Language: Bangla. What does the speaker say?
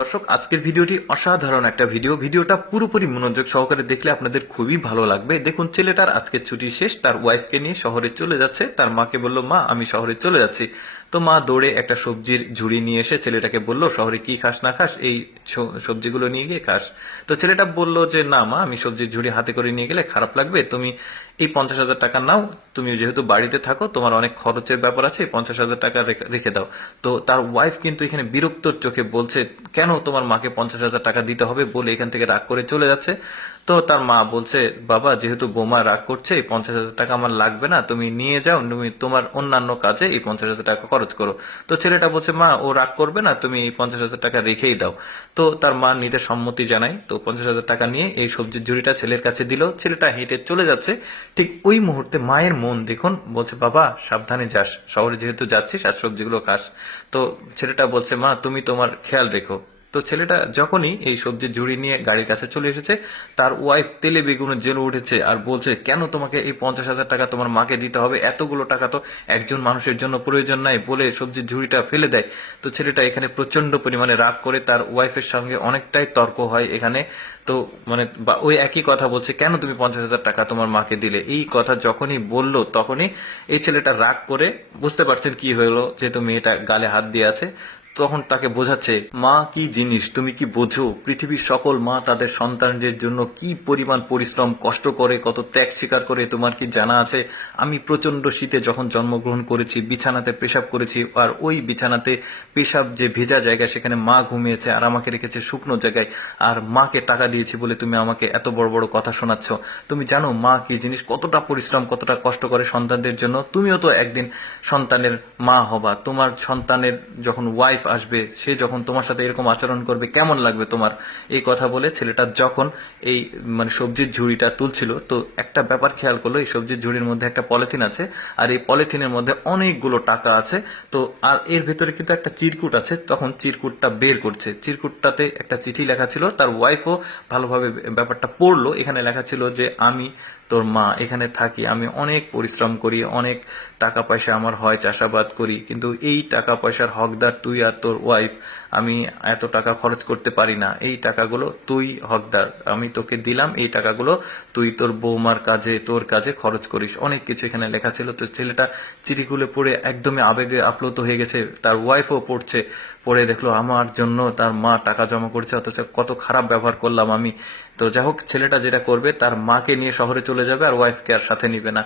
দর্শক, আজকের ভিডিওটি অসাধারণ একটা ভিডিও। ভিডিওটা পুরোপুরি মনোযোগ সহকারে দেখলে আপনাদের খুবই ভালো লাগবে। দেখুন, ছেলেটার আজকে ছুটি শেষ, তার ওয়াইফকে নিয়ে শহরে চলে যাচ্ছে। তার মাকে বলল, মা, আমি শহরে চলে যাচ্ছি। তো মা দৌড়ে একটা সবজির ঝুড়ি নিয়ে এসে ছেলেটাকে বলল, শহরে কি খাস না খাস? এই সবজিগুলো নিয়ে গিয়ে খাস। তো ছেলেটা বলল যে, না মা, আমি সবজির ঝুড়ি হাতে করে নিয়ে গেলে খারাপ লাগবে। তুমি এই পঞ্চাশ হাজার টাকা নাও। তুমি যেহেতু বাড়িতে থাকো, তোমার অনেক খরচের ব্যাপার আছে পঞ্চাশ হাজার টাকা রেখে- দাও। তো তার ওয়াইফ কিন্তু এখানে বিরক্তর চোখে বলছে, কেন তোমার মাকে পঞ্চাশ হাজার টাকা দিতে হবে বলে এখান থেকে রাগ করে চলে যাচ্ছে? তো তার মা বলছে, বাবা, যেহেতু বোমা রাগ করছে, এই পঞ্চাশ হাজার টাকা আমার লাগবে না, তুমি নিয়ে যাও, তুমি তোমার অন্যান্য কাজে এই পঞ্চাশ হাজার টাকা খরচ করো। তো ছেলেটা বলছে, মা, ও রাগ করবে না, তুমি এই পঞ্চাশ হাজার টাকা রেখেই দাও। তো তার মা নিতে সম্মতি জানায়, তো পঞ্চাশ হাজার টাকা নিয়ে এই সবজির ঝুড়িটা ছেলের কাছে দিল। ছেলেটা হেঁটে চলে যাচ্ছে। ঠিক ওই মুহূর্তে মায়ের মন দেখুন, বলছে, বাবা, সাবধানে যাস, শহরে যেহেতু যাচ্ছিস, আর সবজিগুলো খাস। তো ছেলেটা বলছে, মা, তুমি তোমার খেয়াল রেখো। তো ছেলেটা যখনই এই সবজির ঝুড়ি নিয়ে গাড়ির কাছে চলে এসেছে, তার ওয়াইফ তেলে বেগুনে জেলে উঠেছে আর বলছে, কেন তোমাকে এই পঞ্চাশ হাজার টাকা তোমার মাকে দিতে হবে? এতগুলো টাকা তো একজন মানুষের জন্য প্রয়োজন নাই, বলে সবজির ঝুড়িটা ফেলে দেয়। তো ছেলেটা এখানে প্রচণ্ড পরিমাণে রাগ করে তার ওয়াইফের সঙ্গে অনেকটাই তর্ক হয় এখানে। তো মানে ওই একই কথা বলছে, কেন তুমি পঞ্চাশ হাজার টাকা তোমার মাকে দিলে? এই কথা যখনই বলল, তখনই এই ছেলেটা রাগ করে বুঝতে পারছেন কি হলো যেহেতু মেয়েটা গালে হাত দিয়ে আছে। তখন তাকে বোঝাচ্ছে, মা, কি জিনিস? তুমি কি বোঝো? পৃথিবীর সকল মা তাদের সন্তানদের জন্য কি পরিমাণ পরিশ্রম, কষ্ট করে, কত ত্যাগ স্বীকার করে? তোমার কি জানা আছে? আমি প্রচণ্ড শীতে যখন জন্মগ্রহণ করেছি, বিছানাতে পেশাব করেছি, আর ওই বিছানাতে পেশাব যে ভেজা জায়গা, সেখানে মা ঘুমিয়েছে আর আমাকে রেখেছে শুকনো জায়গায়, আর মাকে টাকা দিয়েছি বলে তুমি আমাকে এত বড় বড় কথা শোনাচ্ছ। তুমি জানো, মা কি জিনিস কতটা পরিশ্রম, কতটা কষ্ট করে সন্তানদের জন্য? তুমিও তো একদিন সন্তানের মা হবা। তোমার সন্তানের যখন ওয়াইফ আসবে, সে যখন তোমার সাথে এরকম আচরণ করবে, কেমন লাগবে তোমার? এই কথা বলে ছেলেটা যখন এই মানে সবজির ঝুড়িটা তুলছিল, তো একটা ব্যাপার খেয়াল করল, এই সবজির ঝুড়ির মধ্যে একটা পলিথিন আছে, আর এই পলিথিনের মধ্যে অনেকগুলো টাকা আছে, তো আর এর ভেতরে কিন্তু একটা চিরকুট আছে, তখন চিরকুটটা বের করছে। চিরকুটটাতে একটা চিঠি লেখা ছিল, তার ওয়াইফও ভালোভাবে ব্যাপারটা পড়ল, এখানে লেখা ছিল যে, আমি তোর মা এখানে থাকি, আমি অনেক পরিশ্রম করি, অনেক টাকা পয়সা আমার হয়, চাষাবাদ করি, কিন্তু এই টাকা পয়সার হকদার তুই আর তোর ওয়াইফ আমি এত টাকা খরচ করতে পারি না। এই টাকাগুলো তুই হকদার, আমি তোকে দিলাম, এই টাকাগুলো তুই তোর বৌমার কাজে, তোর কাজে খরচ করিস। অনেক কিছু এখানে লেখা ছিল, তো ছেলেটা চিঠিগুলো পড়ে একদমই আবেগে আপ্লুত হয়ে গেছে, তার ওয়াইফও পড়ছে। পড়ে দেখল আমার জন্য তার মা টাকা জমা করছে, অথচ কত খারাপ ব্যবহার করলাম আমি। তো যাই হোক, ছেলেটা যেটা করবে, তার মাকে নিয়ে শহরে চলে যাবে আর ওয়াইফকে আর সাথে নিবে না।